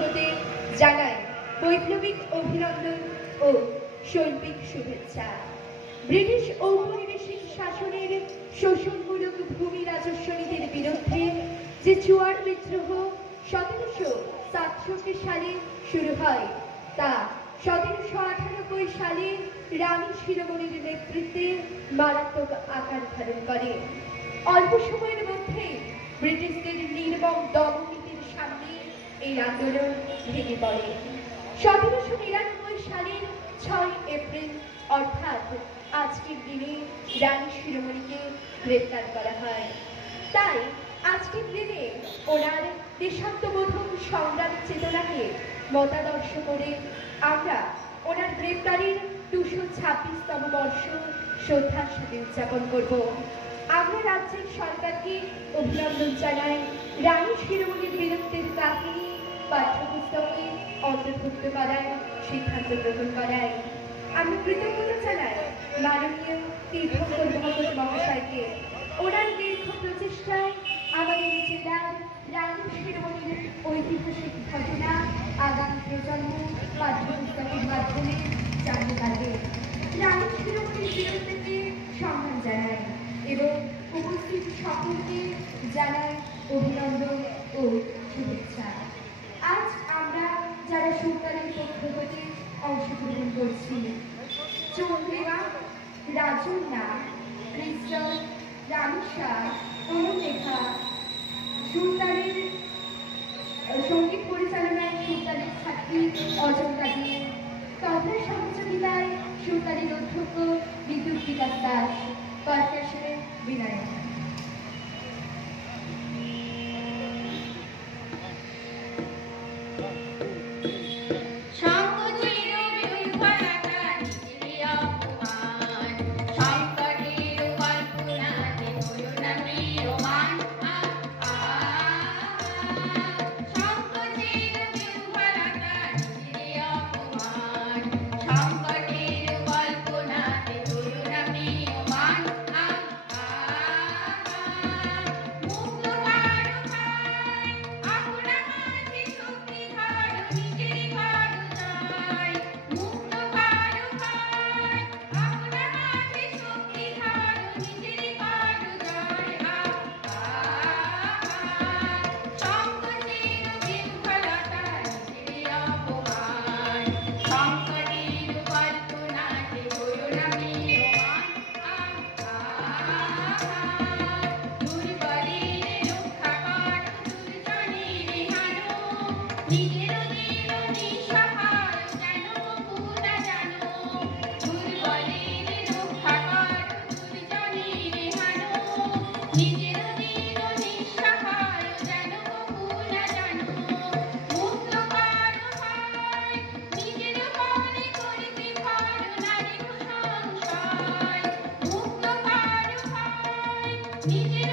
হতে জানায় বৈপ্লবিক অভিনন্দন ও শৈল্পিক শুভেচ্ছা। ব্রিটিশ ঔপনিবেশিক শাসনের শোষণমূলক ভূমি রাজস্ব নীতির বিরুদ্ধে যে জোয়ার বিদ্রোহ 1767 সালে শুরু হয় তা 1798 সালে রানী শিরোমণির নেতৃত্বে মারাত্মক আকার ধারণ করে। অল্প সময়ের মধ্যেই ব্রিটিশদের নির্মম দমননীতির সামনে এই আন্দোলন ভেঙে পড়ে। 1799 সালের 6 এপ্রিল অর্থাৎ আজকের দিনে রানী শিরোমণিকে গ্রেপ্তার করা হয়। তাই আজকের দিনে ওনার দেশাত্মবোধক সংগ্রাম চেতনাকে মতাদর্শ করে আমরা ওনার গ্রেপ্তারের 226তম বর্ষ শ্রদ্ধার সাথে উদযাপন করব। আমরা রাজ্যের সরকারকে অভিনন্দন জানাই রানী শিরোমণির বীরত্বের কাহিনী পাঠ্যপুস্তকে অন্তর্ভুক্ত করার সিদ্ধান্ত গ্রহণ করায়। আমরা কৃতজ্ঞতা জানাই মাননীয় তীর্থঙ্কর মহোদয় মহাশয়কে। ওনার দীর্ঘ প্রচেষ্টায় আমাদের জেলার রানী শিরোমণির ঐতিহাসিক ঘটনা আগামী প্রজন্ম পাঠ্যপুস্তকের মাধ্যমে জানতে পারবে। রানী শিরোমণির বীরত্বকে সম্মান জানাই এবং উপস্থিত সকলকে জানাই অভিনন্দন ও শুভেচ্ছা। আজ আমরা যারা সরকারের পক্ষ হতে অংশগ্রহণ করছি চন্দ্রিমা, রাজন্যা, ক্রিস্টাল, রামিসা, অনুলেখা, সুলতানের সঙ্গীত পরিচালনায় সুলতানের ছাত্রী অজন্তা দে, তথা সহযোগিতায় সুলতানের অধ্যক্ষ বিদ্যুৎ বিকাশ দাস, পারকাশনে বিনায়ক। নিজের